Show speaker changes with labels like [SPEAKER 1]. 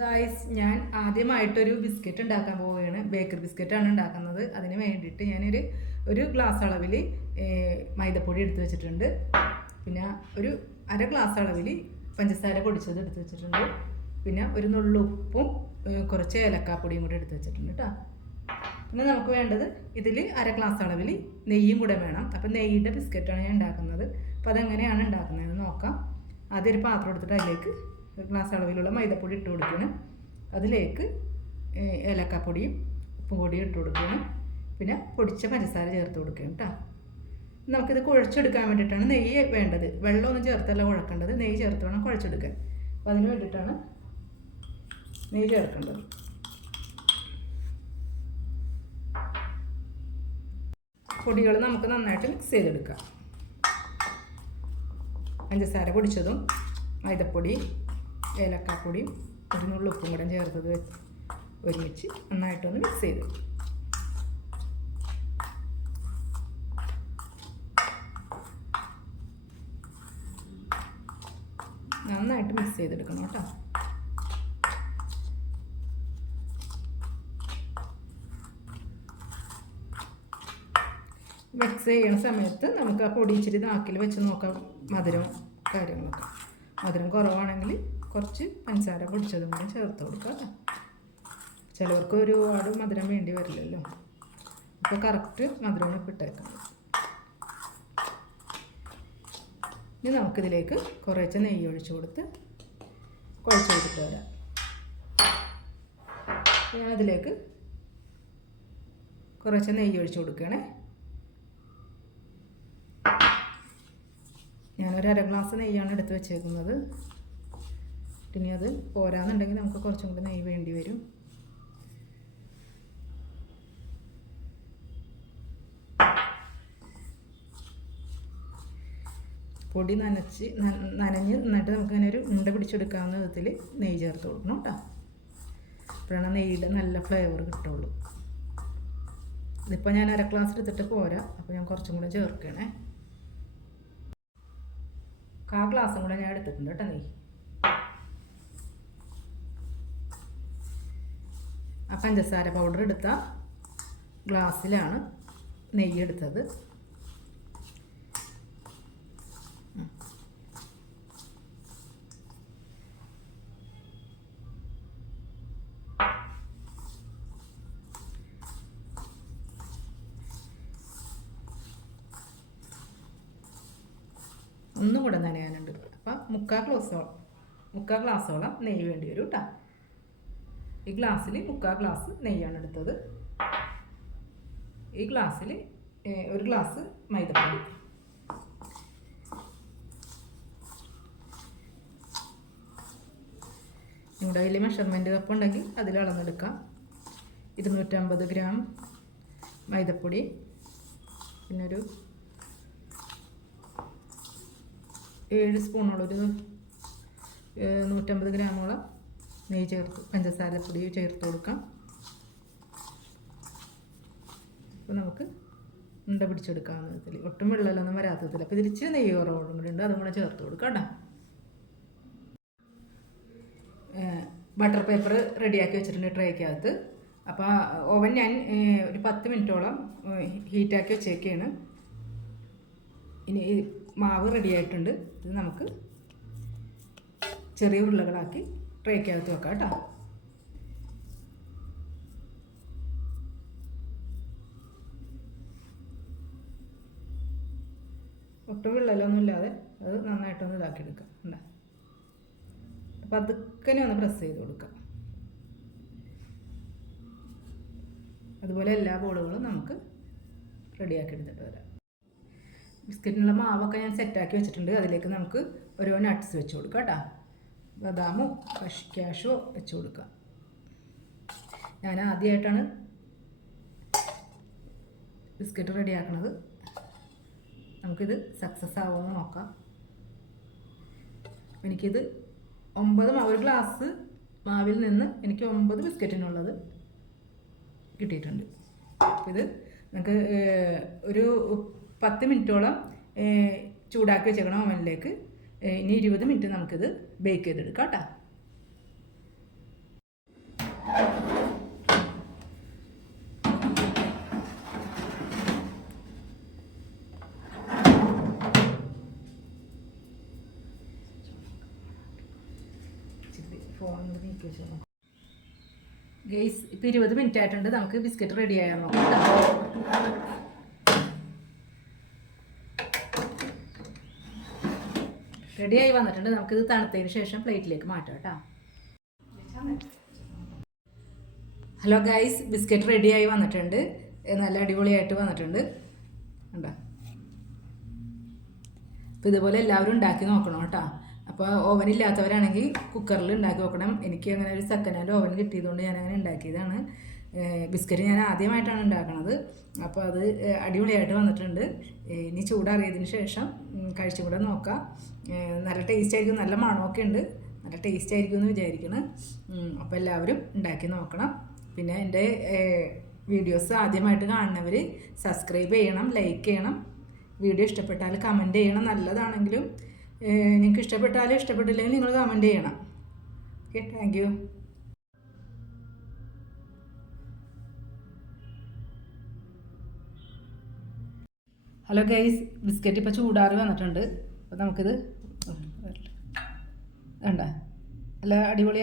[SPEAKER 1] Guys ഞാൻ ആദ്യമായിട്ടൊരു biscuit ഉണ്ടാക്കാൻ പോവുകയാണ്. ബേക്കറി ബിസ്ക്കറ്റാണ് ഉണ്ടാക്കുന്നത്. അതിന് വേണ്ടിയിട്ട് ഞാനൊരു ഒരു ഗ്ലാസ് അളവിൽ മൈദപ്പൊടി എടുത്ത് വെച്ചിട്ടുണ്ട്. പിന്നെ ഒരു അര ഗ്ലാസ് അളവിൽ പഞ്ചസാര പൊടിച്ചത് എടുത്ത് വെച്ചിട്ടുണ്ട്. പിന്നെ ഒരു നുള്ളുപ്പും കുറച്ച് ഏലക്കാപ്പൊടിയും കൂടി എടുത്ത് വെച്ചിട്ടുണ്ട് കേട്ടോ പിന്നെ നമുക്ക് വേണ്ടത് ഇതിൽ അര ഗ്ലാസ് അളവിൽ നെയ്യും കൂടെ വേണം. അപ്പം നെയ്യുടെ ബിസ്ക്കറ്റാണ് ഞാൻ ഉണ്ടാക്കുന്നത്. അപ്പോൾ അതെങ്ങനെയാണ് ഉണ്ടാക്കുന്നതെന്ന് നോക്കാം. ആദ്യം ഒരു പാത്രം എടുത്തിട്ട് അതിലേക്ക് ഒരു ഗ്ലാസ് അളവിലുള്ള മൈദപ്പൊടി ഇട്ട് കൊടുക്കണം അതിലേക്ക് ഏലക്കാപ്പൊടിയും ഉപ്പും പൊടിയും ഇട്ട് കൊടുക്കണം പിന്നെ പൊടിച്ച പഞ്ചസാര ചേർത്ത് കൊടുക്കണം കേട്ടോ നമുക്കിത് കുഴച്ചെടുക്കാൻ വേണ്ടിയിട്ടാണ് നെയ്യ് വേണ്ടത്. വെള്ളമൊന്നും ചേർത്തല്ല കുഴക്കേണ്ടത്. നെയ്യ് ചേർത്ത് വേണം കുഴച്ചെടുക്കാൻ. അപ്പോൾ അതിന് വേണ്ടിയിട്ടാണ് നെയ്യ് ചേർക്കേണ്ടത്. പൊടികൾ നമുക്ക് നന്നായിട്ട് മിക്സ് ചെയ്തെടുക്കാം. പഞ്ചസാര പൊടിച്ചതും മൈദപ്പൊടി ഏലക്കാപ്പൊടിയും ഒരു നുള്ളു ഉപ്പും കൂടെ ചേർത്തത് വെച്ച് ഒരുമിച്ച് നന്നായിട്ടൊന്ന് മിക്സ് ചെയ്ത്. നന്നായിട്ട് മിക്സ് ചെയ്തെടുക്കണം കേട്ടോ. മിക്സ് ചെയ്യുന്ന സമയത്ത് നമുക്ക് ആ പൊടി ഇച്ചിരി നാക്കിൽ വെച്ച് നോക്കാം മധുരം കാര്യങ്ങളൊക്കെ. മധുരം കുറവാണെങ്കിൽ കുറച്ച് പഞ്ചസാര പൊടിച്ചതും കൂടി ചേർത്ത് കൊടുക്കുക ചിലവർക്ക് ഒരുപാട് മധുരം വേണ്ടി വരില്ലല്ലോ. അപ്പോൾ കറക്റ്റ് മധുരം ഇട്ടേക്കാം ഇനി നമുക്കിതിലേക്ക് കുറേശ്ശെ നെയ്യ് ഒഴിച്ച് കൊടുത്ത് കുഴച്ചെടുത്തിട്ട് വരാം. ഞാനതിലേക്ക് കുറച്ച് നെയ്യ് ഒഴിച്ച് കൊടുക്കുകയാണേ. ഞാനൊരു അര ഗ്ലാസ് നെയ്യാണ് എടുത്ത് വെച്ചേക്കുന്നത്. ഇനി അത് പോരാന്നുണ്ടെങ്കിൽ നമുക്ക് കുറച്ചും കൂടി നെയ്യ് വേണ്ടി വരും. പൊടി നനച്ച് നനഞ്ഞ് നന്നായിട്ട് നമുക്ക് ഇങ്ങനെ ഒരു ഉണ്ട പിടിച്ചെടുക്കാവുന്ന വിധത്തിൽ നെയ്യ് ചേർത്ത് കൊടുക്കണം കേട്ടോ. അപ്പോഴാണ് നെയ്യുടെ നല്ല ഫ്ലേവർ കിട്ടുള്ളൂ. ഇതിപ്പോൾ ഞാൻ അര ഗ്ലാസ് എടുത്തിട്ട് പോരാ. അപ്പോൾ ഞാൻ കുറച്ചും കൂടെ ചേർക്കണേ. കാ ഗ്ലാസും കൂടെ ഞാൻ എടുത്തിട്ടുണ്ട് കേട്ടോ നെയ്യ് ആ പഞ്ചസാര പൗഡർ എടുത്ത ഗ്ലാസ്സിലാണ് നെയ്യ് എടുത്തത്. ഒന്നും കൂടെ നനയാനുണ്ട് അപ്പം മുക്കാൽ ഗ്ലാസ്സോളം മുക്കാൽ ഗ്ലാസോളം നെയ്യ് വേണ്ടി വരും കേട്ടോ ഈ ഗ്ലാസ്സിൽ മുക്കാൽ ഗ്ലാസ് നെയ്യാണ് എടുത്തത്. ഈ ഗ്ലാസ്സിൽ ഒരു ഗ്ലാസ് മൈദപ്പൊടി. നിങ്ങളുടെ കയ്യിൽ കപ്പ് ഉണ്ടെങ്കിൽ അതിൽ അളന്നെടുക്കാം. ഇരുന്നൂറ്റമ്പത് ഗ്രാം മൈദപ്പൊടി. പിന്നെ ഒരു ഏഴ് സ്പൂണോളം ഒരു നൂറ്റമ്പത് ഗ്രാമോളം നെയ്യ് ചേർത്ത് പഞ്ചസാരപ്പൊടി ചേർത്ത് കൊടുക്കാം. അപ്പോൾ നമുക്ക് ഉണ്ട പിടിച്ചെടുക്കാവുന്ന വിധത്തിൽ. ഒട്ടും വെള്ളമല്ലൊന്നും വരാത്ത വിധത്തിൽ അപ്പോൾ ഇതിൽ ഇച്ചിരി നെയ്യ് കുറവുകളും കൂടി ഉണ്ട്. അതും കൂടെ ചേർത്ത് കൊടുക്കാം കേട്ടോ. ബട്ടർ പേപ്പർ റെഡിയാക്കി വെച്ചിട്ടുണ്ട് ട്രേക്കകത്ത്. അപ്പോൾ ഓവൻ ഞാൻ ഒരു പത്ത് മിനിറ്റോളം ഹീറ്റാക്കി വെച്ചേക്കാണ്. ഇനി മാവ് റെഡിയായിട്ടുണ്ട്. ഇത് നമുക്ക് ചെറിയ ഉരുളകളാക്കി ട്രേക്കകത്ത് വെക്കാം കേട്ടോ. ഒട്ടും വിള്ളലൊന്നും ഇല്ലാതെ അത് നന്നായിട്ടൊന്ന് ഇതാക്കി എടുക്കാം എന്താ അപ്പം അതുക്കനെ ഒന്ന് പ്രസ് ചെയ്ത് കൊടുക്കാം. അതുപോലെ എല്ലാ ബോളുകളും നമുക്ക് റെഡിയാക്കി എടുത്തിട്ട് വരാം. ബിസ്ക്കറ്റിനുള്ള മാവൊക്കെ ഞാൻ സെറ്റാക്കി വെച്ചിട്ടുണ്ട്. അതിലേക്ക് നമുക്ക് ഓരോ നട്ട്സ് വെച്ച് കൊടുക്കാം കേട്ടോ. ബദാമോ കഷ് ക്യാഷോ വെച്ച് കൊടുക്കാം ഞാൻ ആദ്യമായിട്ടാണ് ബിസ്ക്കറ്റ് റെഡിയാക്കണത് നമുക്കിത് സക്സസ് ആവുമെന്ന് നോക്കാം. എനിക്കിത് ഒമ്പത് ഒരു ഗ്ലാസ് മാവിൽ നിന്ന് എനിക്ക് ഒമ്പത് ബിസ്ക്കറ്റിനുള്ളത് കിട്ടിയിട്ടുണ്ട്. ഇത് നമുക്ക് ഒരു പത്ത് മിനിറ്റോളം ചൂടാക്കി വെച്ചേക്കണം ഓവനിലേക്ക് ഇനി ഇരുപത് മിനിറ്റ് നമുക്കിത് ബേക്ക് ചെയ്തെടുക്കാം കേട്ടോ. ഗെയ്സ് ഇപ്പോൾ ഇരുപത് മിനിറ്റ് ആയിട്ടുണ്ട്. നമുക്ക് ബിസ്ക്കറ്റ് റെഡി ആയാൽ നോക്കാം റെഡിയായി വന്നിട്ടുണ്ട്. നമുക്കിത് തണുത്തതിന് ശേഷം പ്ലേറ്റിലേക്ക് മാറ്റാം കേട്ടോ. ഹലോ ഗൈസ് ബിസ്ക്കറ്റ് റെഡി ആയി വന്നിട്ടുണ്ട് നല്ല അടിപൊളിയായിട്ട് വന്നിട്ടുണ്ട്. ഉണ്ടോ അപ്പോൾ ഇതുപോലെ എല്ലാവരും ഉണ്ടാക്കി നോക്കണം കേട്ടോ. അപ്പോൾ ഓവൻ ഇല്ലാത്തവരാണെങ്കിൽ കുക്കറിൽ ഉണ്ടാക്കി നോക്കണം. എനിക്ക് അങ്ങനെ ഒരു സെക്കൻഡ് ഹാൻഡ് ഓവൻ കിട്ടിയതുകൊണ്ട് ഞാൻ അങ്ങനെ ഉണ്ടാക്കിയതാണ് ബിസ്ക്കറ്റ് ഞാൻ ആദ്യമായിട്ടാണ് ഉണ്ടാക്കുന്നത് അപ്പോൾ അത് അടിപൊളിയായിട്ട് വന്നിട്ടുണ്ട്. ഇനി ചൂടാറിയതിന് ശേഷം ഉം, കഴിച്ചും കൂടെ നോക്കാം നല്ല ടേസ്റ്റ് ആയിരിക്കും നല്ല മണമൊക്കെ ഉണ്ട്. നല്ല ടേസ്റ്റ് ആയിരിക്കും എന്ന് വിചാരിക്കണം. അപ്പോൾ എല്ലാവരും ഉണ്ടാക്കി നോക്കണം. പിന്നെ എന്റെ വീഡിയോസ് ആദ്യമായിട്ട് കാണുന്നവർ സബ്സ്ക്രൈബ് ചെയ്യണം ലൈക്ക് ചെയ്യണം. വീഡിയോ ഇഷ്ടപ്പെട്ടാൽ കമന്റ് ചെയ്യണം. നല്ലതാണെങ്കിലും നിങ്ങൾക്ക് ഇഷ്ടപ്പെട്ടാലും ഇഷ്ടപ്പെട്ടില്ലെങ്കിൽ നിങ്ങൾ കമന്റ് ചെയ്യണം. Okay thank hello guys biscuit ഇപ്പോൾ ചൂടാറി വന്നിട്ടുണ്ട്. അപ്പോൾ നമുക്കിത് വേണ്ട. നല്ല അടിപൊളി